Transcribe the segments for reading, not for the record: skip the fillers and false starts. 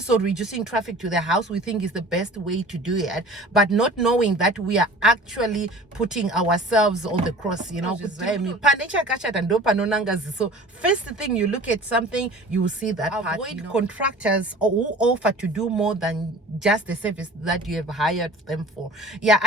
So reducing traffic to the house, we think, is the best way to do it, but not knowing that we are actually putting ourselves on the cross, you know. So first thing, you look at something, you will see that part. Avoid contractors who offer to do more than just the service that you have hired them for. Yeah.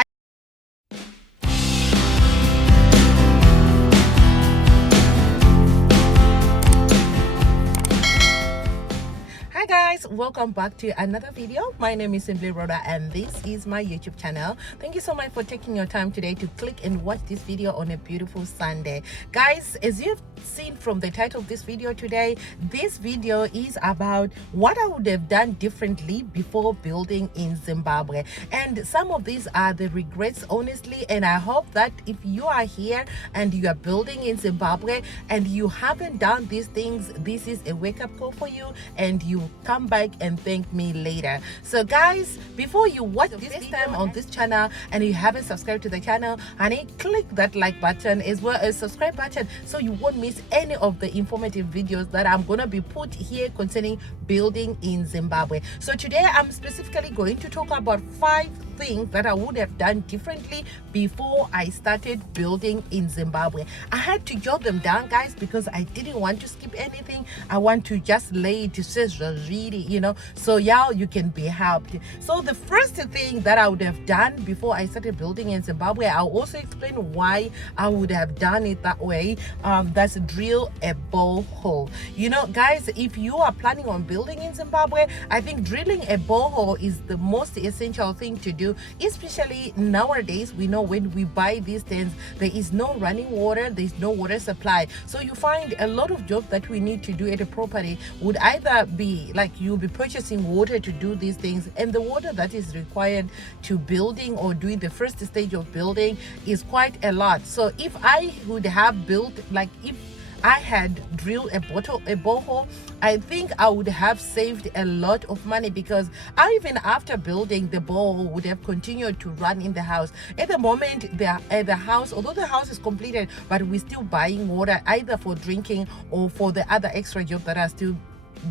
Hi guys, welcome back to another video. My name is Simply Rhoda and this is my YouTube channel. Thank you so much for taking your time today to click and watch this video on a beautiful Sunday. Guys, as you've seen from the title of this video today, this video is about what I would have done differently before building in Zimbabwe. And some of these are the regrets, honestly, and I hope that if you are here and you are building in Zimbabwe and you haven't done these things, this is a wake-up call for you and you come back and thank me later. So guys, before you watch this time on this channel and you haven't subscribed to the channel, honey, click that like button as well as subscribe button so you won't miss any of the informative videos that I'm gonna be put here concerning building in Zimbabwe. So today I'm specifically going to talk about 5 things that I would have done differently before I started building in Zimbabwe. I had to jot them down, guys, because I didn't want to skip anything. I want to just lay it to say really, you know, so y'all, you can be helped. So the first thing that I would have done before I started building in Zimbabwe, I'll also explain why I would have done it that way. That's drill a borehole. You know, guys, if you are planning on building in Zimbabwe, I think drilling a borehole is the most essential thing to do, especially nowadays. We know when we buy these things, there is no running water, there is no water supply. So you find a lot of jobs that we need to do at a property would either be like you'll be purchasing water to do these things, and the water that is required to building or doing the first stage of building is quite a lot. So if I would have built, like if I had drilled a borehole, I think I would have saved a lot of money, because even after building, the borehole would have continued to run in the house. At the moment, the house, although the house is completed, but we're still buying water either for drinking or for the other extra jobs that are still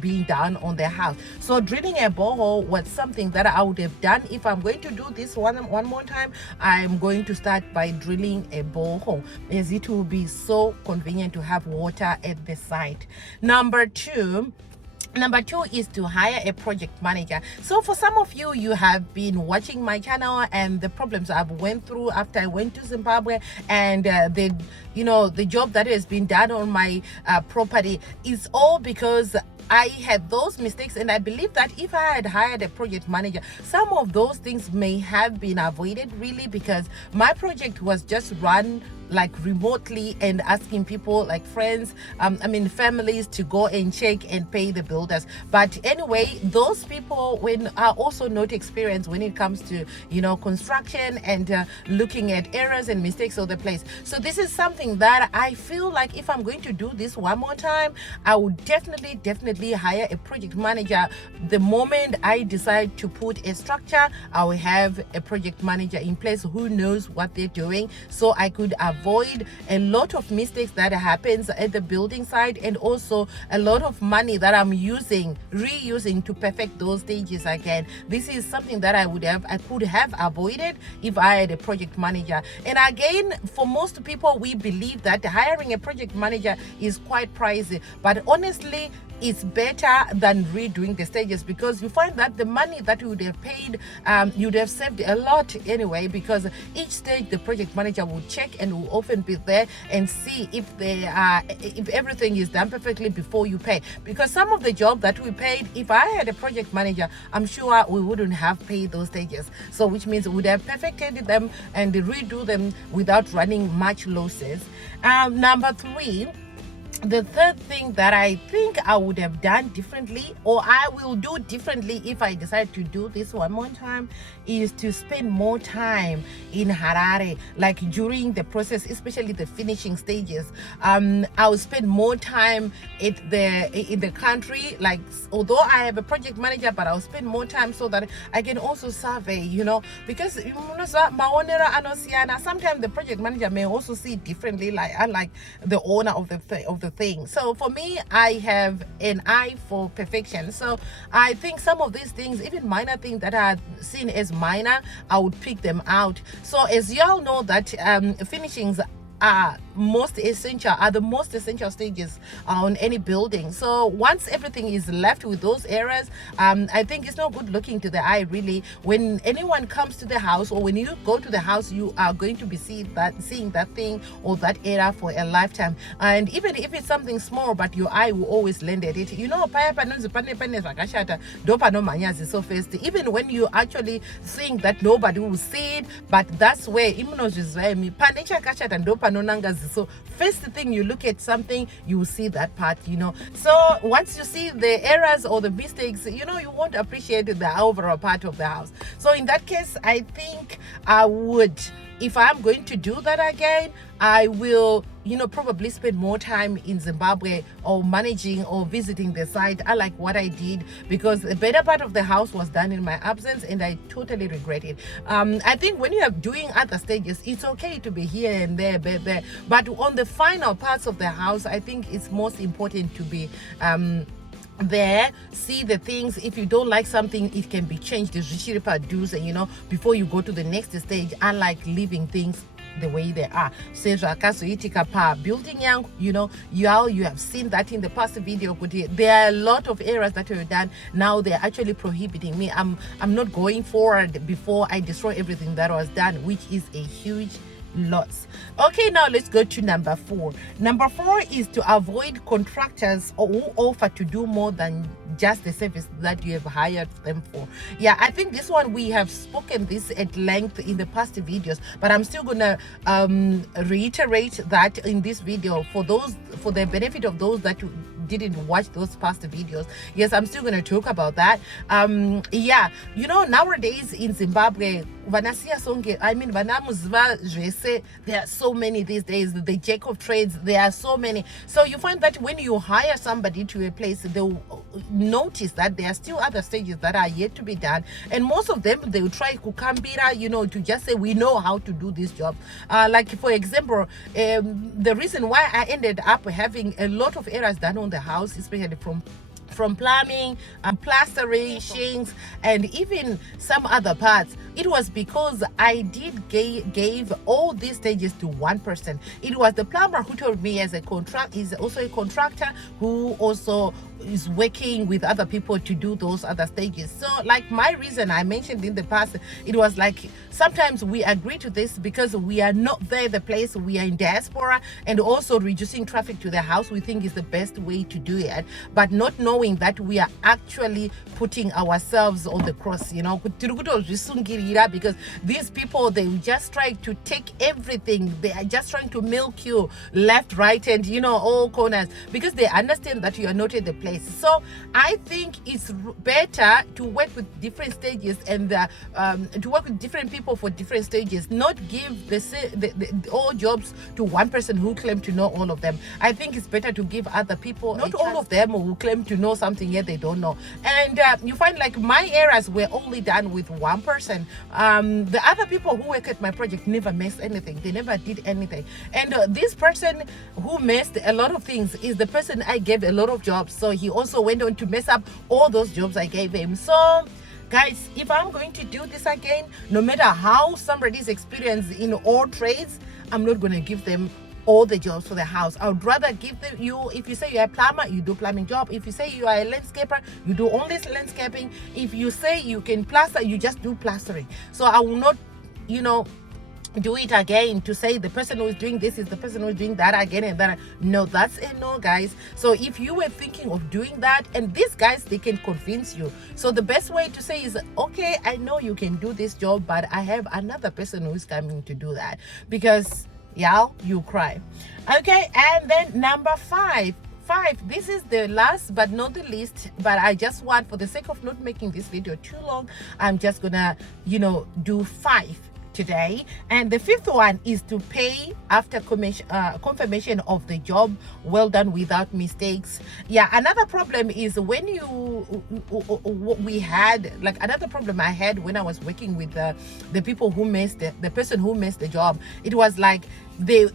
being done on their house. So drilling a borehole was something that I would have done. If I'm going to do this one more time, I'm going to start by drilling a borehole, as it will be so convenient to have water at the site. Number two is to hire a project manager. So for some of you, you have been watching my channel and the problems I've went through after I went to Zimbabwe, and the job that has been done on my property is all because I had those mistakes. And I believe that if I had hired a project manager, some of those things may have been avoided, really, because my project was just run like remotely and asking people like friends, families, to go and check and pay the builders. But anyway, those people are also not experienced when it comes to, construction and looking at errors and mistakes of the place. So this is something that I feel like if I'm going to do this one more time, I would definitely hire a project manager. The moment I decide to put a structure, I will have a project manager in place who knows what they're doing, so I could avoid a lot of mistakes that happens at the building site, and also a lot of money that I'm reusing to perfect those stages again. This is something that I could have avoided if I had a project manager. And again, for most people, we believe that hiring a project manager is quite pricey, but honestly, it's better than redoing the stages, because you find that the money that you would have paid, you'd have saved a lot anyway, because each stage the project manager will check and will often be there and see if everything is done perfectly before you pay. Because some of the job that we paid, if I had a project manager, I'm sure we wouldn't have paid those stages. So which means we would have perfected them and redo them without running much losses. Number 3, the third thing that I think I would have done differently, or I will do differently if I decide to do this one more time, is to spend more time in Harare, like during the process, especially the finishing stages. I'll spend more time in the country, like although I have a project manager, but I'll spend more time so that I can also survey, because sometimes the project manager may also see differently, like unlike the owner of the thing. So for me, I have an eye for perfection. So I think some of these things, even minor things that are seen as minor, I would pick them out. So as y'all know that finishings are the most essential stages on any building. So once everything is left with those areas, I think it's not good looking to the eye really. When anyone comes to the house, or when you go to the house, you are going to be seeing that thing or that area for a lifetime. And even if it's something small, but your eye will always land at it. You know, so first, even when you actually think that nobody will see it, but that's where so first thing you look at something, you will see that part, you know. So once you see the errors or the mistakes, you know, you won't appreciate the overall part of the house. So in that case, I think I would, if I'm going to do that again, I will, you know, probably spend more time in Zimbabwe or managing or visiting the site. I like what I did because the better part of the house was done in my absence, and I totally regret it. I think when you are doing other stages, it's okay to be here and there, but on the final parts of the house, I think it's most important to be there, see the things. If you don't like something, it can be changed, and you know, before you go to the next stage. I like leaving things the way they are. Building young, you know, you have seen that in the past video. There are a lot of areas that were done. Now they're actually prohibiting me. I'm not going forward before I destroy everything that was done, which is a huge lots. Okay, now let's go to number 4. Number 4 is to avoid contractors who offer to do more than just the service that you have hired them for. Yeah, I think this one we have spoken this at length in the past videos, but I'm still gonna reiterate that in this video for the benefit of those that didn't watch those past videos. Yes, I'm still going to talk about that. Yeah, you know, nowadays in Zimbabwe, there are so many these days, the jack of trades, there are so many. So you find that when you hire somebody to a place, they'll notice that there are still other stages that are yet to be done, and most of them, they will try kukambira, you know, to just say we know how to do this job. Like for example, the reason why I ended up having a lot of errors done on the house, especially from plumbing and plastering, shinks, and even some other parts, it was because I gave all these stages to one person. It was the plumber who told me is also a contractor who also is working with other people to do those other stages. So like my reason I mentioned in the past, it was like sometimes we agree to this because we are not there the place, we are in diaspora, and also reducing traffic to the house we think is the best way to do it, but not knowing that we are actually putting ourselves on the cross, you know, because these people, they just try to take everything. They are just trying to milk you left, right, and you know, all corners, because they understand that you are not at the place. So I think it's better to work with different stages and to work with different people for different stages, not give the all jobs to one person who claims to know all of them. I think it's better to give other people, not all of them who claim to know something yet they don't know. And you find like my errors were only done with one person. The other people who work at my project never messed anything. They never did anything. And this person who messed a lot of things is the person I gave a lot of jobs. So he also went on to mess up all those jobs I gave him. So guys, if I'm going to do this again, no matter how somebody's experienced in all trades, I'm not going to give them all the jobs for the house. I would rather give them you. If you say you're a plumber, you do plumbing job. If you say you are a landscaper, you do only landscaping. If you say you can plaster, you just do plastering. So I will not, you know, do it again to say the person who is doing this is the person who is doing that again and that. No, that's a no, guys. So if you were thinking of doing that, and these guys, they can convince you. So the best way to say is, okay, I know you can do this job, but I have another person who is coming to do that, because y'all, you cry. Okay, and then number 5, this is the last but not the least, but I just want, for the sake of not making this video too long, I'm just gonna, you know, do 5 today. And the fifth one is to pay after confirmation of the job well done without mistakes. Yeah, another problem is when we had, like, another problem I had when I was working with the people who missed the person who missed the job. It was like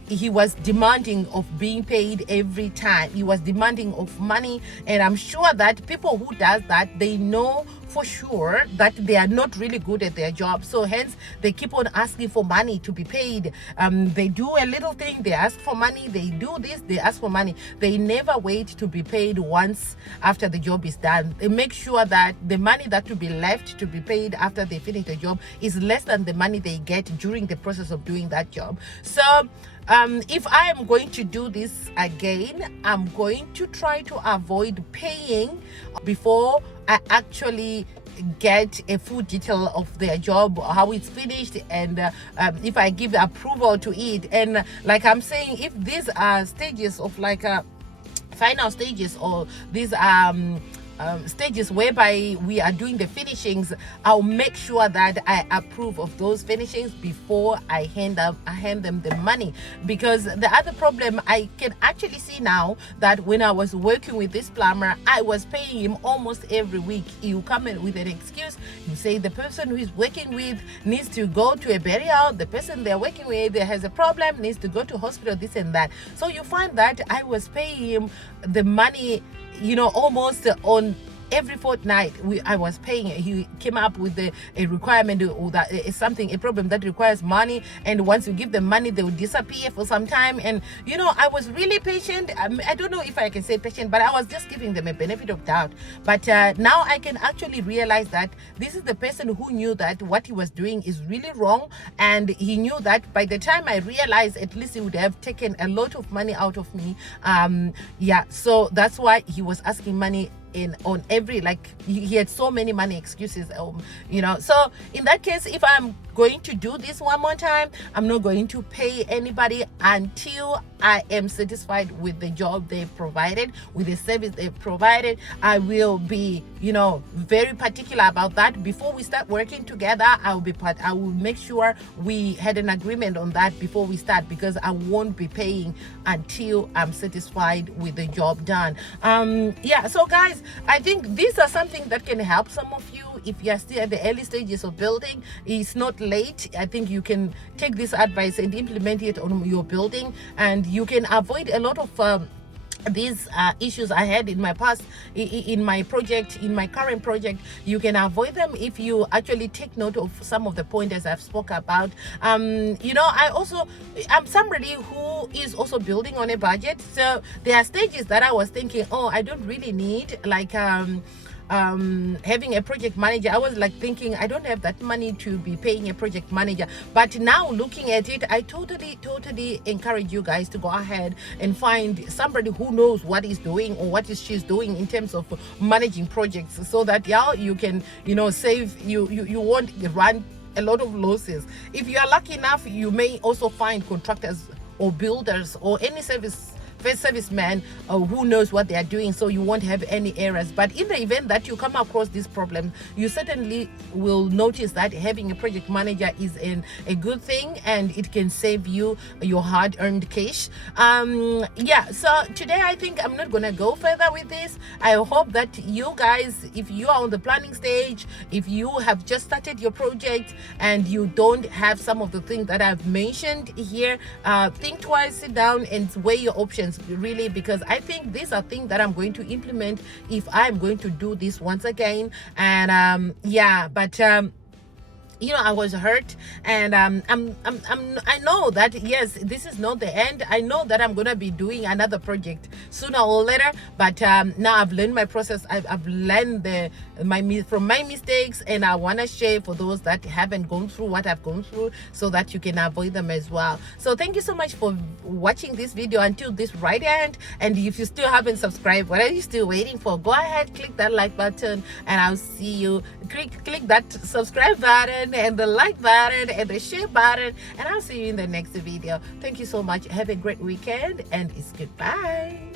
he was demanding of being paid every time. He was demanding of money, and I'm sure that people who does that, they know for sure that they are not really good at their job, so hence they keep on asking for money to be paid. They do a little thing, they ask for money, they do this, they ask for money. They never wait to be paid once after the job is done. They make sure that the money that will be left to be paid after they finish the job is less than the money they get during the process of doing that job. So if I am going to do this again, I'm going to try to avoid paying before I actually get a full detail of their job, how it's finished, and if I give approval to it. And like I'm saying, if these are stages of like final stages, or these stages whereby we are doing the finishings, I'll make sure that I approve of those finishings before I hand them the money. Because the other problem I can actually see now, that when I was working with this plumber, I was paying him almost every week. He'll come in with an excuse. You say the person who he's working with needs to go to a burial, the person they're working with has a problem, needs to go to hospital, this and that. So you find that I was paying him the money, you know, almost on every fortnight. I was paying. He came up with a requirement, or that is something, a problem that requires money, and once you give them money, they will disappear for some time. And you know, I was really patient. I don't know if I can say patient, but I was just giving them a benefit of doubt. But now I can actually realize that this is the person who knew that what he was doing is really wrong, and he knew that by the time I realized, at least he would have taken a lot of money out of me. Yeah, so that's why he was asking money on every, like, he had so many money excuses, you know. So in that case, if I'm going to do this one more time, I'm not going to pay anybody until I am satisfied with the job they've provided, with the service they've provided. I will be, you know, very particular about that. Before we start working together, I will make sure we had an agreement on that before we start, because I won't be paying until I'm satisfied with the job done. Yeah, so guys, I think these are something that can help some of you if you are still at the early stages of building. It's not late. I think you can take this advice and implement it on your building, and you can avoid a lot of these issues I had in my past, in my project, in my current project. You can avoid them if you actually take note of some of the pointers I've spoke about. You know, I'm somebody who is also building on a budget, so there are stages that I was thinking, oh, I don't really need, like, having a project manager. I was like thinking, I don't have that money to be paying a project manager. But now looking at it, I totally encourage you guys to go ahead and find somebody who knows what he's doing or what she's doing in terms of managing projects, so that, yeah, you can, you know, save, you won't run a lot of losses. If you are lucky enough, you may also find contractors or builders or any serviceman who knows what they are doing, so you won't have any errors. But in the event that you come across this problem, you certainly will notice that having a project manager is a good thing, and it can save you your hard-earned cash. Yeah, so today I think I'm not gonna go further with this. I hope that you guys, if you are on the planning stage, if you have just started your project and you don't have some of the things that I've mentioned here, think twice, sit down and weigh your options, really, because I think these are things that I'm going to implement if I'm going to do this once again. And yeah, but you know, I was hurt, and I know that, yes, this is not the end. I know that I'm gonna be doing another project sooner or later, but now I've learned my process. I've learned from my mistakes, and I want to share for those that haven't gone through what I've gone through, so that you can avoid them as well. So thank you so much for watching this video until this right end. And if you still haven't subscribed, what are you still waiting for? Go ahead, click that like button, and I'll see you. Click that subscribe button and the like button and the share button, and I'll see you in the next video. Thank you so much. Have a great weekend, and it's goodbye.